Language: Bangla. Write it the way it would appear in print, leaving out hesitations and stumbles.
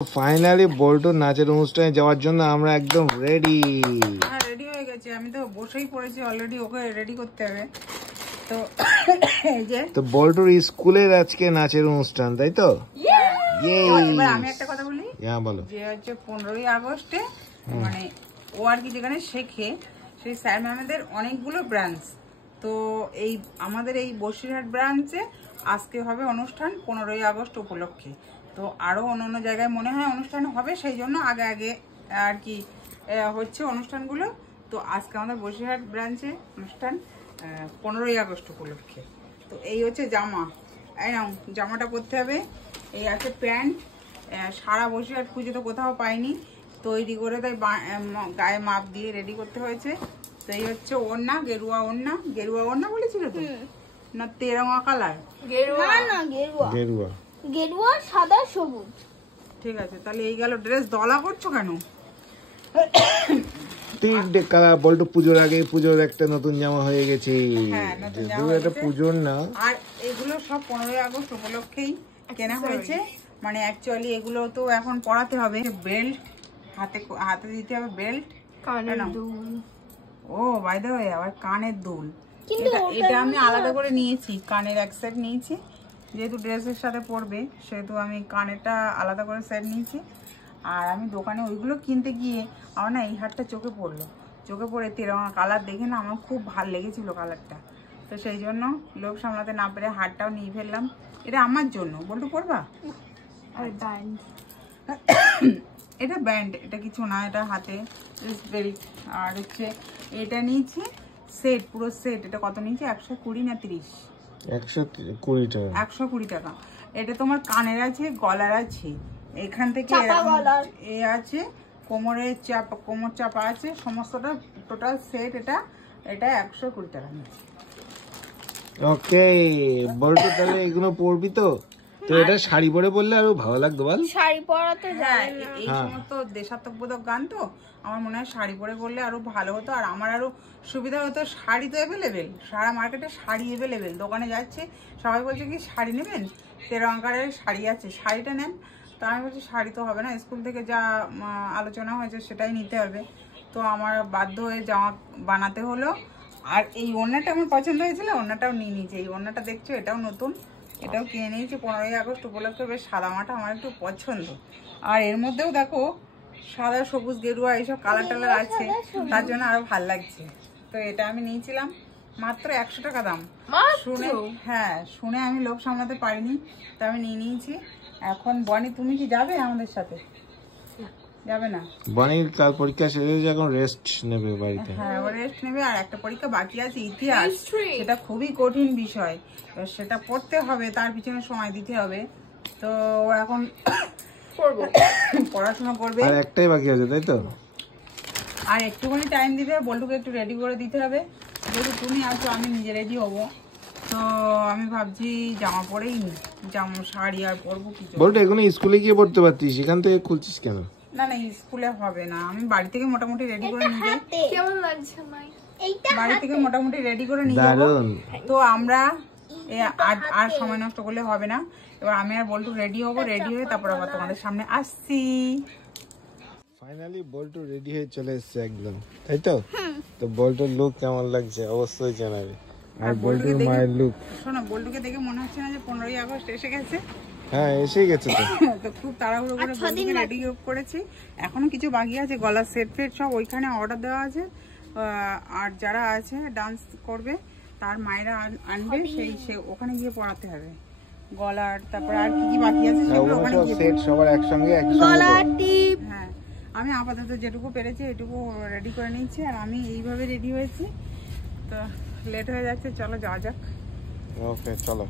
ফাইনালি বল্টুর নাচের অনুষ্ঠানে যাওয়ার জন্য আমরা একদম রেডি। হ্যাঁ, রেডি হয়ে গেছি। আমি তো বসেই পড়েছি অলরেডি, ওকে রেডি করতে হবে। তো এই যে তো বল্টুর স্কুলের আজকে নাচের অনুষ্ঠান, তাই তো? এবার আমি একটা কথা বলি, হ্যাঁ বলো। যে হচ্ছে 15ই আগস্টে মানে ও আর কি যেখানে শেখে সেই স্যার ম্যামদের অনেকগুলো ব্রাঞ্চ। তো এই আমাদের এই বসিরহাট ব্রাঞ্চে আজকে হবে অনুষ্ঠান 15ই আগস্ট উপলক্ষে। তো আরও অন্য জায়গায় মনে হয় অনুষ্ঠান হবে, সেই জন্য আগে আগে আর কি হচ্ছে অনুষ্ঠানগুলো। তো আজকে আমাদের বসিরহাট ব্রাঞ্চে অনুষ্ঠান 15ই আগস্ট উপলক্ষে। তো এই হচ্ছে জামা, এই নাও জামাটা পরতে হবে। এই আছে প্যান্ট, সারা বসিরহাট খুঁজে তো কোথাও পাইনি, তৈরি করে তাই গায়ে মাপ দিয়ে রেডি করতে হয়েছে। তো এই হচ্ছে ওড়না, গেরুয়া ওড়না। গেরুয়া ওড়না বলেছিল তো না, তেরঙা কালার? গেরুয়া গেরুয়া সাদা সবুজ। ঠিক আছে, তাহলে এই গেল ড্রেস। দলা করছো কেন? বল্টু পুজোর আগে পুজোর একটা নতুন জামা হয়ে গেছে। হ্যাঁ, নতুন জামা হয়ে গেছে। পুজোর না, আর এগুলো সব 15ই আগস্ট উপলক্ষেই কেনা হয়েছে। মানে অ্যাকচুয়ালি এগুলো তো এখন পরাতে হবে। বেল্ট হাতে দিতে হবে, বেল্ট, কানের দুল। ও বাই দ্য ওয়ে, আবার কানের দুল। এটা আমি আলাদা করে নিয়েছি, কানের এক সেট নিয়েছি। যেহেতু ড্রেসের সাথে পরবে সেহেতু আমি কানেরটা আলাদা করে সেট নিয়েছি। আর আমি দোকানে ওইগুলো কিনতে গিয়ে আমার না এই হারটা চোখে পড়লো। চোখে পড়ে তেরঙা কালার দেখে না আমার খুব ভালো লেগেছিল কালারটা। তো সেই জন্য লোভ সামলাতে না পেরে হারটাও নিয়ে ফেললাম। এটা আমার জন্য। বলটু পরবা? এটা ব্যান্ড, এটা কিছু না, এটা হাতে বেল্ট। আর হচ্ছে এটা নিয়েছি সেট, পুরো সেট। এটা কত নিয়েছি? 120 না 30? 120 টাকা। 120 টাকা। এটা তোমার কানের আছে, গলার আছে, এখান থেকে এ আছে, কোমরের চাপা, কোমর চাপা আছে, সমস্তটা টোটাল সেট। এটা 120 টাকা নিয়েছি। ওকে বল্টু, তাহলে এগুলো পরবি তো? তো এটা শাড়ি পরে বললে আরো ভালো লাগতো। বল, শাড়ি পরা তো হ্যাঁ, এই সমস্ত দেশাত্মবোধক গান তো আমার মনে হয় শাড়ি পরে বললে আরো ভালো হতো, আর আমার আরো সুবিধা হতো। শাড়ি তো অ্যাভেলেবেল, সারা মার্কেটে শাড়ি অ্যাভেলেবেল। দোকানে যাচ্ছে সবাই বলছে কি শাড়ি নেবেন, তেরঙ্গারের শাড়ি আছে, শাড়িটা নেন। তো আমি বলছি শাড়ি তো হবে না, স্কুল থেকে যা আলোচনা হয়েছে সেটাই নিতে হবে। তো আমার বাধ্য হয়ে জামা বানাতে হলো। আর এই ওড়নাটা আমার পছন্দ হয়েছিল, ওড়নাটাও নিয়ে নিয়েছি। এই ওড়নাটা দেখছো, এটাও নতুন, এটাও কিনে নিয়েছি 15ই আগস্ট উপলক্ষে। বেশ সাদা মাটা আমার একটু পছন্দ। আর এর মধ্যেও দেখো সাদা, সবুজ, গেরুয়া এইসব কালার টালার আছে, তার জন্য আরো ভাল লাগছে। তো এটা আমি নিয়েছিলাম মাত্র 100 টাকা দাম। শুনে, হ্যাঁ শুনে আমি লোভ সামলাতে পারিনি, তো আমি নিয়ে নিয়েছি। এখন বনি, তুমি কি যাবে আমাদের সাথে? যাবে না? বনির কাল পরীক্ষা শেষ হয়েছে, এখন রেস্ট নেবে বাড়িতে। হ্যাঁ, ও রেস্ট নেবে। আর একটা পরীক্ষা বাকি আছে, ইতিহাস। সেটা খুবই কঠিন বিষয়, সেটা পড়তে হবে, তার পিছনে সময় দিতে হবে। তো ও এখন পড়াশোনা করবে। আর একটাই বাকি আছে, তাই তো? আর একটুখানি টাইম দিতে হবে, বল্টুকে একটু রেডি করে দিতে হবে। যেহেতু তুমি আছো, আমি নিজে রেডি হবো। তো আমি ভাবছি জামা পরেই নি, জামা শাড়ি আর পরবো কিছু। বল্টু এখন স্কুলে গিয়ে পড়তে পারতিস, এখান থেকে খুলছিস কেন? না না, স্কুলে হবে না, আমি বাড়ি থেকে মোটামুটি রেডি করে নিয়ে যাই। কেমন লাগছে মাই? বাড়ি থেকে মোটামুটি রেডি করে নিয়ে যাবো। তো আমরা আর সময় নষ্ট করলে হবে না। এবার আমি আর বল্টু রেডি হবো, রেডি হয়ে তারপর আবার তোমাদের সামনে আসছি। ফাইনালি বল্টু রেডি হয়ে চলে এসেছে একদম, তাই তো? তো বল্টুর লুক কেমন লাগছে অবশ্যই জানাবে। আর বল্টুর মায়ের লুক, শোনো, বল্টুকে দেখে মনে হচ্ছে না যে 15ই আগস্ট এসে গেছে? হ্যাঁ এসেই গেছে তো। তো খুব তাড়াহুড়ো করে বল্টুকে রেডি করেছি। এখনো কিছু বাকি আছে, গলার সেট ফেট সব ওইখানে অর্ডার দেওয়া আছে। আর যারা আছে ডান্স করবে তার মায়েরা আনবে, সে ওখানে গিয়ে পড়াতে হবে গলার। তারপর আর কি কি বাকি আছে সেগুলো ওখানে গিয়ে সেট সবার একসঙ্গে হ্যাঁ, আমি আপাতত যেটুকু পেরেছি এটুকু রেডি করে নিয়েছি। আর আমি এইভাবে রেডি হয়েছি। তো লেট হয়ে যাচ্ছে, চলো যাওয়া যাক। ওকে চলো।